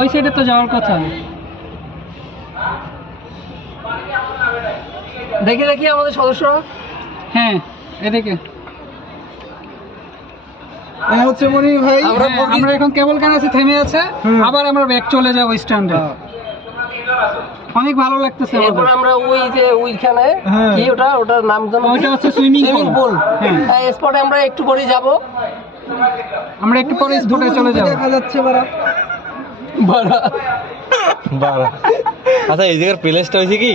ওই সাইডে তো যাওয়ার কথা। দেখি দেখি আমাদের সদস্যরা। হ্যাঁ এদিকে হচ্ছে মনি ভাই, আমরা এখন কেবল কেন আছে থেমে আছে, আবার আমরা ব্যাক চলে যাবো স্ট্যান্ডে। অনেক ভালো লাগতেছে এরপর আমরা ওই যে ওইখানে কি ওটার নাম জানো? ওইটা হচ্ছে সুইমিং পুল। হ্যাঁ এই স্পটে আমরা একটু পরে যাব। আমরা একটু পরে স্পটে চলে যাবো। দেখা যাচ্ছে বাড়া আচ্ছা এই জায়গার প্লেসটা হয়েছে কি